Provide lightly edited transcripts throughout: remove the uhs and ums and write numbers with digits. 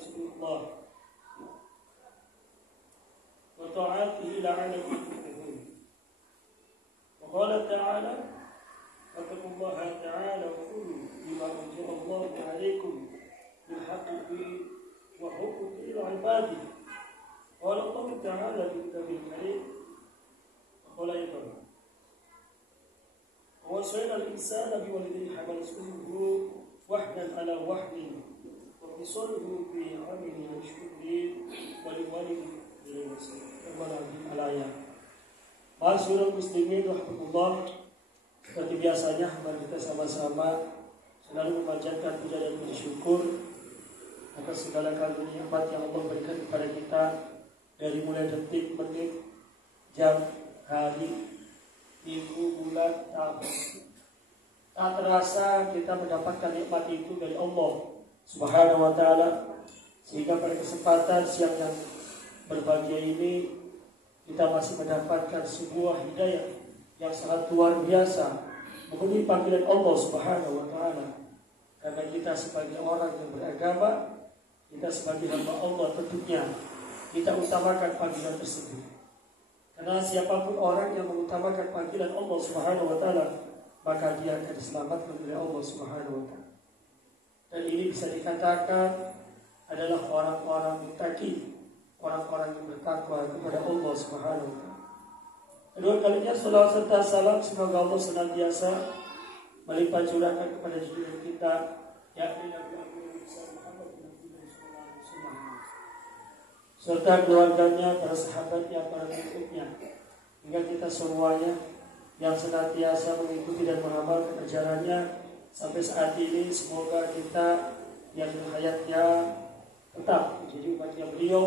Rasulullah wa ta'atihi la'alakum tuflihun. Wa qala ta'ala fattaqullaha ta'ala wa qulu bima anzalallahu 'alaikum bil haqqi wa hukmi ila ibadihi. Qala Allah ta'ala bil karim wa qala ayatan wa sayyidal insana biwalidayhi hamalatuhu wahdan ala wahdin wa fisaluhu fi 'amaini yashkurni wa liwalidayhi al-ayat. Ma'asyiral muslimin rahmatullah. Seperti biasanya mari kita sama-sama selalu memanjatkan puja dan puji syukur atas segala karunia nikmat yang Allah berikan kepada kita dari mulai detik, menit, jam, hari, minggu, bulan, tahun. Tak terasa kita mendapatkan nikmat itu dari Allah Subhanahu wa taala, sehingga pada kesempatan siang yang berbahagia ini kita masih mendapatkan sebuah hidayah yang sangat luar biasa memenuhi panggilan Allah Subhanahu wa taala. Karena kita sebagai orang yang beragama, kita sebagai hamba Allah, tentunya kita utamakan panggilan tersebut. Karena siapapun orang yang mengutamakan panggilan Allah Subhanahu wa taala, maka dia akan diselamatkan oleh Allah Subhanahu wa taala. Dan ini bisa dikatakan adalah orang-orang muttaqin, orang-orang yang bertakwa kepada Allah Subhanahu wa taala. Kedua kalinya salawat serta salam semoga Allah senantiasa melimpah curahkan kepada junjungan kita yakni Nabi Muhammad serta keluarganya, para sahabatnya, para pengikutnya, hingga kita semuanya yang senantiasa mengikuti dan mengamalkan ajarannya sampai saat ini. Semoga kita yang hayatnya tetap menjadi umatnya beliau,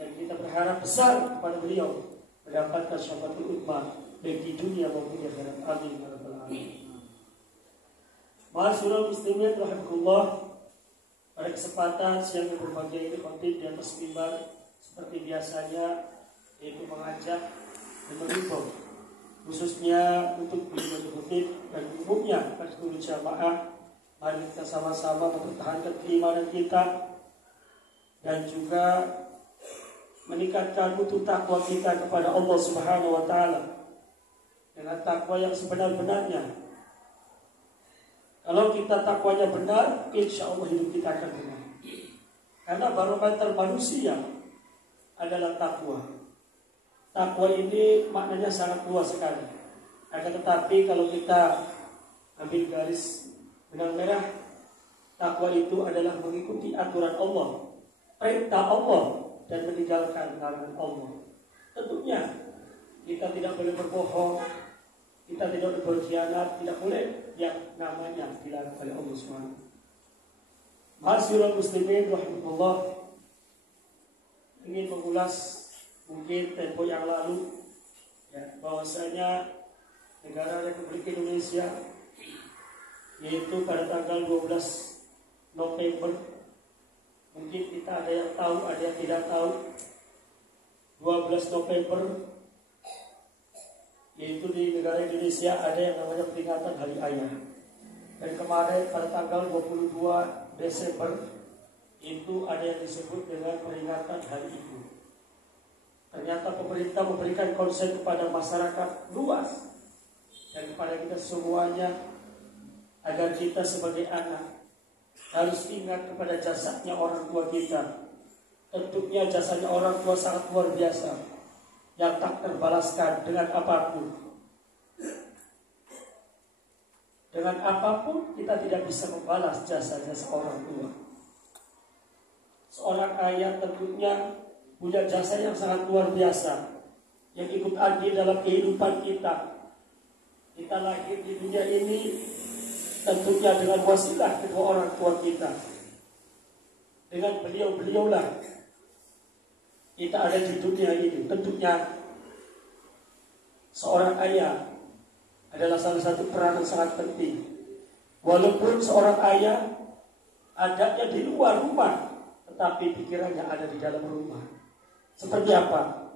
dan kita berharap besar kepada beliau mendapatkan syafaatul ummah baik di dunia maupun di akhirat. Amin ya rabbal alamin. Ma'asyiral muslimin rahimakumullah. Pada kesempatan siang yang berbahagia ini, khotib di atas mimbar seperti biasanya, yaitu mengajak dan menghimbau khususnya untuk beliau khotib dan umumnya pada seluruh jamaah. Mari kita sama-sama mempertahankan keimanan kita dan juga meningkatkan mutu takwa kita kepada Allah Subhanahu wa taala dengan takwa yang sebenar-benarnya. Kalau kita takwanya benar, insya Allah hidup kita akan benar. Karena barometer manusia adalah takwa. Takwa ini maknanya sangat luas sekali. Akan tetapi kalau kita ambil garis benang merah, takwa itu adalah mengikuti aturan Allah, perintah Allah, dan meninggalkan larangan Allah. Tentunya kita tidak boleh berbohong, kita tidak boleh berkhianat, tidak boleh yang namanya dilarang oleh Allah SWT. Ma'asyiral muslimin rahimahullah, ingin mengulas mungkin tempo yang lalu ya, bahwasanya negara Republik Indonesia, yaitu pada tanggal 12 November, mungkin kita ada yang tahu, ada yang tidak tahu, 12 November yaitu di negara Indonesia ada yang namanya peringatan Hari Ayah. Dan kemarin pada tanggal 22 Desember itu ada yang disebut dengan peringatan Hari Ibu. Ternyata pemerintah memberikan konsen kepada masyarakat luas dan kepada kita semuanya agar kita sebagai anak harus ingat kepada jasanya orang tua kita. Tentunya jasanya orang tua sangat luar biasa, yang tak terbalaskan dengan apapun. Dengan apapun kita tidak bisa membalas jasa-jasa orang tua. Seorang ayah tentunya punya jasa yang sangat luar biasa, yang ikut andil dalam kehidupan kita. Kita lahir di dunia ini tentunya dengan wasilah kedua orang tua kita. Dengan beliau-beliaulah kita ada di dunia ini. Tentunya seorang ayah adalah salah satu peran yang sangat penting. Walaupun seorang ayah adanya di luar rumah, tetapi pikirannya ada di dalam rumah. Seperti apa?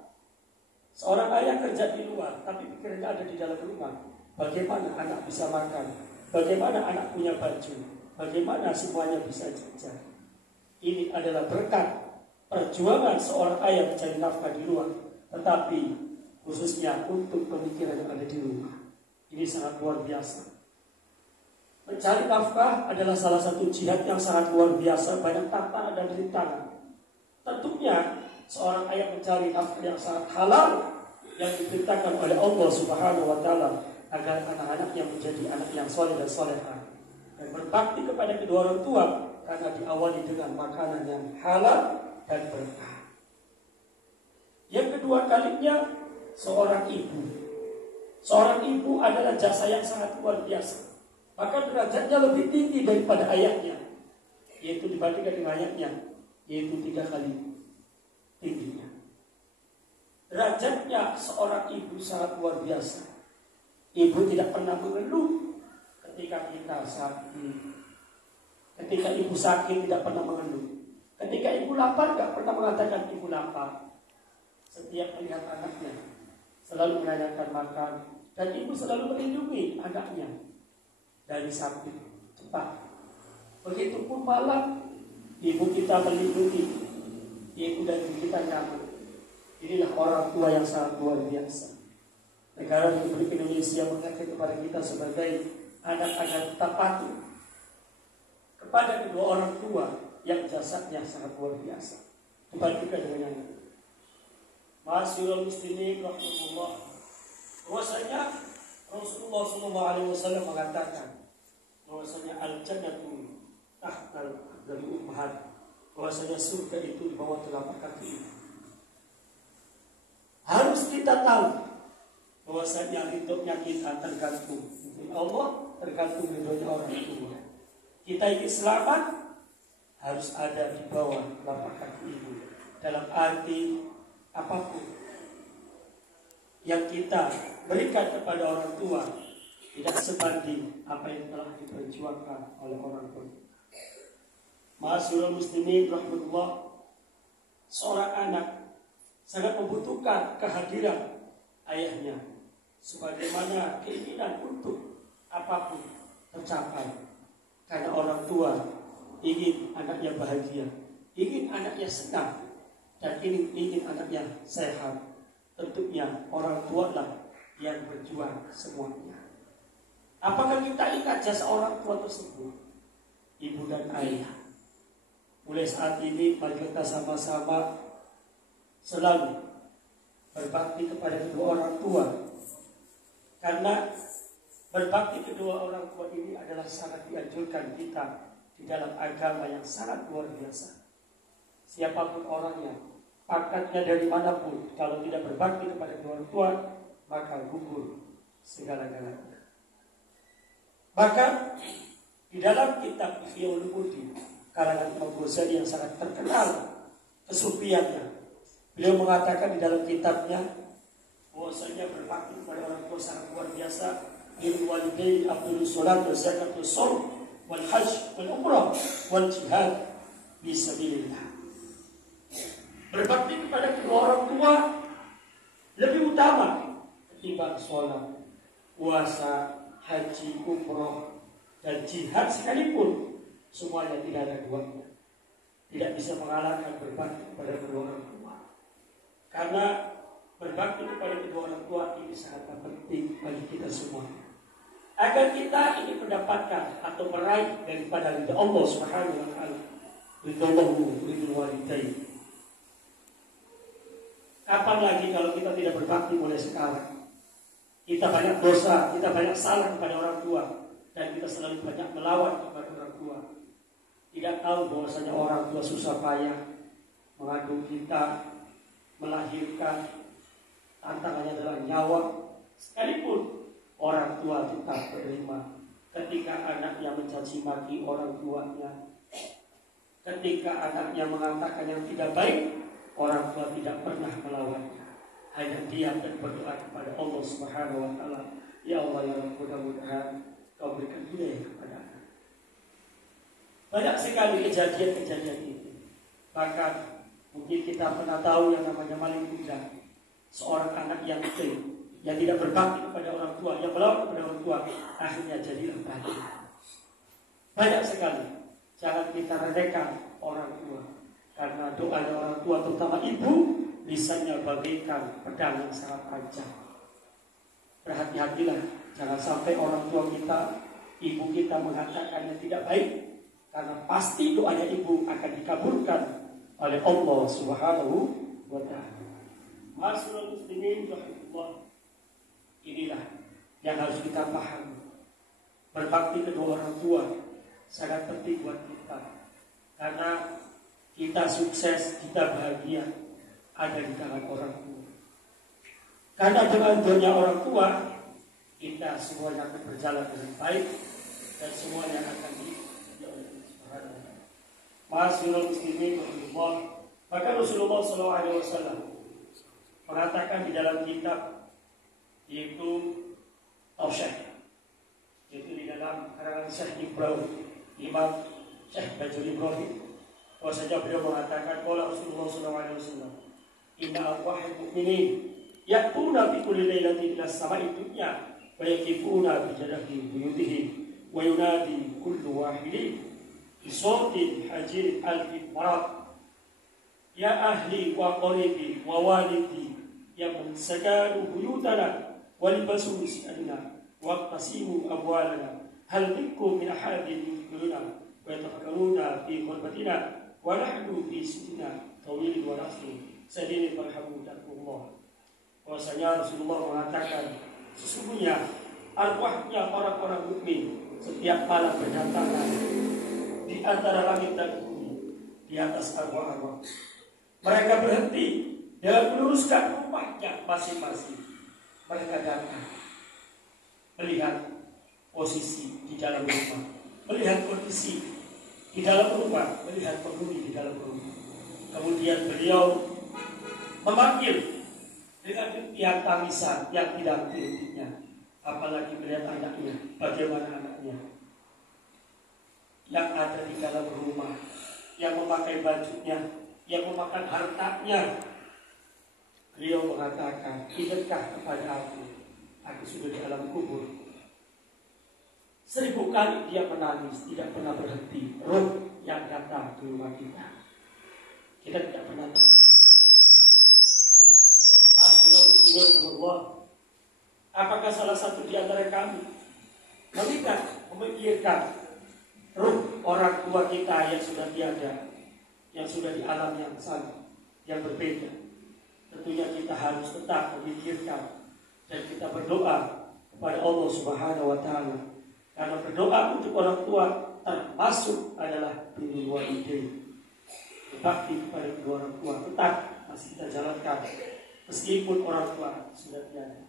Seorang ayah kerja di luar, tapi pikirannya ada di dalam rumah. Bagaimana anak bisa makan? Bagaimana anak punya baju? Bagaimana semuanya bisa jajan? ini adalah berkat perjuangan seorang ayah mencari nafkah di luar, tetapi khususnya untuk pemikiran yang ada di rumah. Ini sangat luar biasa. Mencari nafkah adalah salah satu jihad yang sangat luar biasa, banyak tantangan dan rintangan. Tentunya seorang ayah mencari nafkah yang sangat halal yang diperintahkan oleh Allah Subhanahu wa taala agar anak-anaknya menjadi anak yang soleh dan solehah, dan berbakti kepada kedua orang tua karena diawali dengan makanan yang halal dan berkah. Yang kedua kalinya, seorang ibu. Seorang ibu adalah jasa yang sangat luar biasa. Bahkan derajatnya lebih tinggi daripada ayahnya, yaitu dibandingkan dengan ayahnya, yaitu 3 kali tingginya. Derajatnya seorang ibu sangat luar biasa. Ibu tidak pernah mengeluh ketika kita sakit. Ketika ibu sakit tidak pernah mengeluh. Ketika ibu lapar tidak pernah mengatakan ibu lapar. Setiap melihat anaknya selalu menanyakan makan, dan ibu selalu melindungi anaknya dari sakit cepat. Begitupun malam, ibu kita melindungi ibu dan ibu kita nyaman. Inilah orang tua yang sangat luar biasa. Negara Republik Indonesia mengangkat kepada kita sebagai anak agar kita patuh kepada kedua orang tua yang jasanya sangat luar biasa. Dibandingkan dengan yang lain. Ma'asyiral muslimin rahimahullah, bahwasanya Rasulullah SAW mengatakan bahwasanya al-jannatu tahtal dari ummahat, bahwasanya surga itu di bawah telapak kaki. Harus kita tahu bahwasanya ridhonya kita tergantung Allah, tergantung ridhonya orang tua. Kita ini selamat harus ada di bawah telapak kaki ibu. Dalam arti apapun yang kita berikan kepada orang tua tidak sebanding apa yang telah diperjuangkan oleh orang tua. Ma'asyiral muslimin rahmatullah, seorang anak sangat membutuhkan kehadiran ayahnya, sebagaimana keinginan untuk apapun tercapai, karena orang tua ingin anaknya bahagia, ingin anaknya senang, dan ingin anaknya sehat. Tentunya orang tua lah yang berjuang semuanya. Apakah kita ingat jasa orang tua tersebut? Ibu dan ayah. Mulai saat ini mari kita sama-sama selalu berbakti kepada kedua orang tua, karena berbakti kedua orang tua ini adalah sangat dianjurkan kita di dalam agama yang sangat luar biasa. Siapapun orangnya, pangkatnya dari manapun, kalau tidak berbakti kepada kedua orang tua, maka gugur segala-galanya. Bahkan di dalam kitab Ihya Ulumuddin karangan Imam Ghazali yang sangat terkenal kesufiannya, beliau mengatakan di dalam kitabnya bahwasanya berbakti kepada orang tua sangat luar biasa. Il walidain afdhalus shalat wa zakatus shaum wal hajj wal umrah wal jihad fi sabilillah. Berbakti kepada kedua orang tua lebih utama ketimbang sholat, puasa, haji, umrah, dan jihad sekalipun, semuanya tidak ada duanya. Tidak bisa mengalahkan berbakti kepada kedua orang tua. Karena berbakti kepada kedua orang tua ini sangat penting bagi kita semua, agar kita ini mendapatkan atau meraih daripada ridha Allah Subhanahu wa taala. Ridha Allah, ridha walidain. Kapan lagi kalau kita tidak berbakti mulai sekarang? Kita banyak dosa, kita banyak salah kepada orang tua, dan kita selalu banyak melawan kepada orang tua. Tidak tahu bahwasanya orang tua susah payah mengandung kita, melahirkan, tantangannya adalah nyawa. Sekalipun orang tua tetap menerima. Ketika anaknya mencaci maki orang tuanya, ketika anaknya mengatakan yang tidak baik, orang tua tidak pernah melawannya, hanya diam dan berdoa kepada Allah Subhanahu wa taala. Ya Allah, ya Rabb, mudah-mudahan Kau berikan hidayah kepada anak. Banyak sekali kejadian-kejadian itu. Bahkan mungkin kita pernah tahu yang namanya maling kundang, seorang anak yang kecil yang tidak berbakti kepada orang tua, yang melawan kepada orang tua, akhirnya jadilah banyak. Banyak sekali jangan kita remehkan orang tua. Karena doanya orang tua, terutama ibu, lisannya bagaikan pedang yang sangat tajam. Berhati-hatilah, jangan sampai orang tua kita, ibu kita mengatakannya tidak baik, karena pasti doanya ibu akan dikabulkan oleh Allah Subhanahu wa Ta'ala. Masyaallah muslimin rahimahullah, inilah yang harus kita pahami. Berbakti kedua orang tua sangat penting buat kita, karena kita sukses, kita bahagia ada di tangan orang tua. Karena dengan doanya orang tua, kita semuanya akan berjalan dengan baik dan semuanya akan diridhoi oleh Allah Subhanahu wa Ta'ala. Masyaallah muslimin rahimahullah, maka Rasulullah SAW mengatakan di dalam kitab, yaitu Tausyah, yaitu di dalam karangan Syekh Ibrahim, Imam Syekh Bajul Ibrahim, bahwasanya beliau mengatakan, qala Rasulullah SAW, inna arwahal mu'minin ya'tuna fi kulli lailatin ila as-sama'i dunya wa yakifuna bi jadahi buyutihim wa yunadi kullu wahidin bi sawtin hajir al-marad ya ahli wa qaribi wa walidi ya man sakanu buyutana wa libasu si'alina wa qasimu amwalana hal minkum min ahadin yudkhiluna wa yatafakkaruna fi qurbatina wa nahnu fi sudina tawil wa nasri sadini barhamudakumullah. Bahwasanya Rasulullah mengatakan, sesungguhnya arwahnya orang-orang mukmin setiap malam berdatangan di antara langit dan bumi, di atas arwah-arwah. Mereka berhenti dalam meluruskan rumahnya masing-masing. Mereka datang melihat posisi di dalam rumah, melihat kondisi di dalam rumah, melihat penghuni di dalam rumah. Kemudian beliau memanggil dengan yang tangisan yang tidak henti-hentinya, apalagi melihat anaknya, bagaimana anaknya yang ada di dalam rumah, yang memakai bajunya, yang memakan hartanya. Beliau mengatakan, ingatkah kepada aku sudah di alam kubur. 1000 kali dia menangis, tidak pernah berhenti. Roh yang datang ke rumah kita, kita tidak pernah tahu. Apakah salah satu di antara kami memikirkan ruh orang tua kita yang sudah tiada, yang sudah di alam yang sama, yang berbeda? Tentunya kita harus tetap memikirkan dan kita berdoa kepada Allah Subhanahu wa Ta'ala. Karena berdoa untuk orang tua termasuk adalah birrul walidain. Berbakti kepada kedua orang tua tetap masih kita jalankan meskipun orang tua sudah tiada.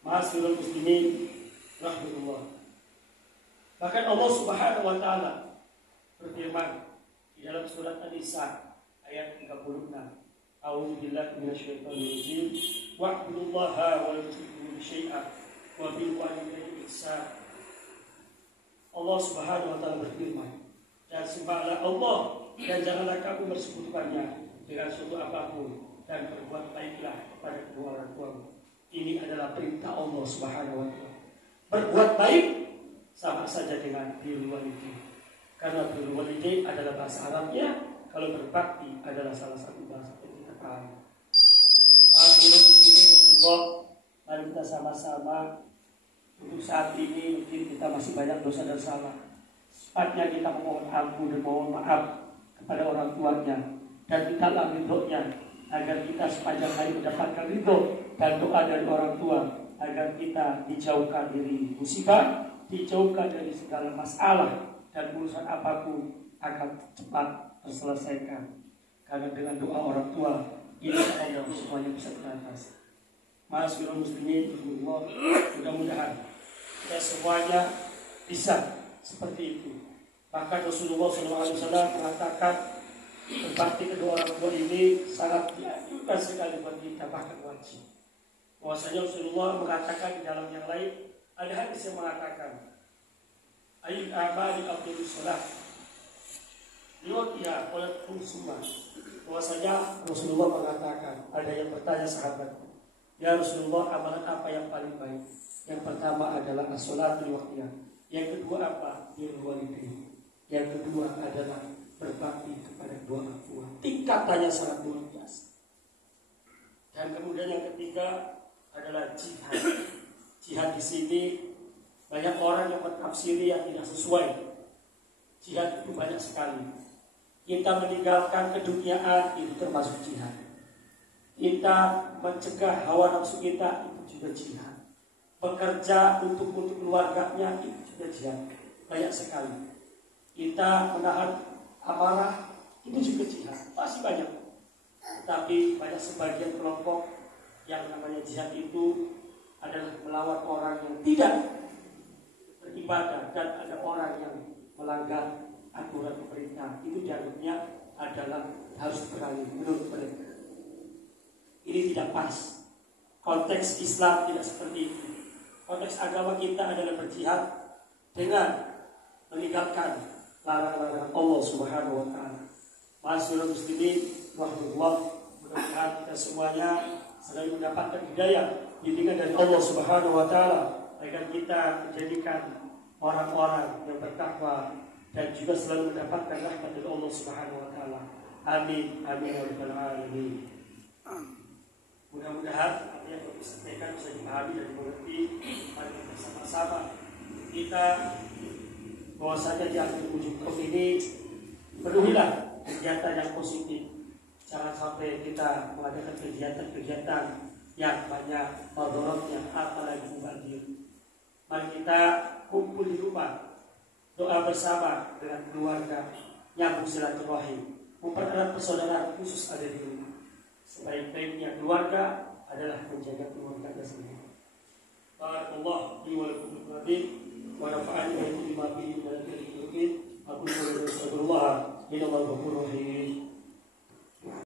Masyaallah muslimin rahimahullah. Bahkan Allah Subhanahu wa Ta'ala berfirman di dalam surat An-Nisa ayat 36, A'udzu billahi minasyaitonir rajim, wa'budullaha wa la tusyriku bihi syai'an wa bil walidayni ihsana. Allah Subhanahu wa Ta'ala berfirman, dan sembahlah Allah dan janganlah kamu bersekutukannya dengan suatu apapun, dan berbuat baiklah kepada kedua orang tuamu. Ini adalah perintah Allah Subhanahu wa Ta'ala. Berbuat baik sama saja dengan birrul walidain. Karena birrul walidain adalah bahasa Arabnya, kalau berbakti adalah salah satu bahasa yang kita pahami. Alhamdulillah, mari kita sama-sama untuk saat ini mungkin kita masih banyak dosa dan salah. Sepatnya kita memohon ampun dan mohon maaf kepada orang tuanya, dan kita ridhonya agar kita sepanjang hari mendapatkan ridho dan doa dari orang tua, agar kita dijauhkan dari musibah, dijauhkan dari segala masalah, dan urusan apapun akan cepat terselesaikan. Karena dengan doa orang tua, insya Allah semuanya bisa teratasi. Masyaallah muslimin, mudah-mudahan kita semuanya bisa seperti itu. Bahkan Rasulullah SAW mengatakan, berbakti kedua orang tua ini sangat dianjurkan sekali buat kita, bahkan wajib. Bahwasanya Rasulullah mengatakan di dalam yang lain, ada hadis yang mengatakan, ayyul a'mali afdhalus shalah liwaqtiha wa yaqul sunnah. Bahwasanya Rasulullah mengatakan, ada yang bertanya sahabat, ya Rasulullah, amalan apa yang paling baik? Yang pertama adalah as-shalatu liwaqtiha. Yang kedua apa? Birrul walidain. Yang kedua adalah berbakti kepada kedua orang tua. Tingkatannya sangat luar biasa. Dan kemudian yang ketiga adalah jihad. Jihad di sini banyak orang yang mentafsiri yang tidak sesuai. Jihad itu banyak sekali. Kita meninggalkan keduniaan itu termasuk jihad. Kita mencegah hawa nafsu kita itu juga jihad. Bekerja untuk keluarganya itu juga jihad. Banyak sekali. Kita menahan amarah itu juga jihad. Pasti banyak. Tapi banyak sebagian kelompok yang namanya jihad itu adalah melawan orang yang tidak beribadah dan ada orang yang melanggar aturan pemerintah. Itu dianggapnya adalah harus berani menurut mereka. Ini tidak pas. Konteks Islam tidak seperti itu. Konteks agama kita adalah berjihad dengan meninggalkan larangan-larangan Allah Subhanahu wa taala. Masyaallah muslimin rahmatullah, mudah-mudahan kita semuanya selalu mendapatkan hidayah, bimbingan dari Allah Subhanahu wa taala agar kita menjadikan orang-orang yang bertakwa dan juga selalu mendapatkan rahmat dari Allah Subhanahu wa taala. Amin amin ya rabbal alamin. Mudah-mudahan apa yang disampaikan bisa dipahami dan dimengerti. Mari kita sama-sama kita bahwasanya di akhir ujung tahun ini penuhilah kegiatan yang positif. Jangan sampai kita mengadakan kegiatan-kegiatan yang banyak mudaratnya, apalagi mubazir. Mari kita kumpul di rumah, doa bersama dengan keluarga, nyambung silaturahim, mempererat persaudaraan khusus ada di rumah. Sebaik-baiknya keluarga adalah menjaga keluarga sendiri. Barakallahu li wa lakum bil Qur'an wa nafa'ani wa bima fihi min al-dhikri. Aku berdoa innallaha ghafurur rahim.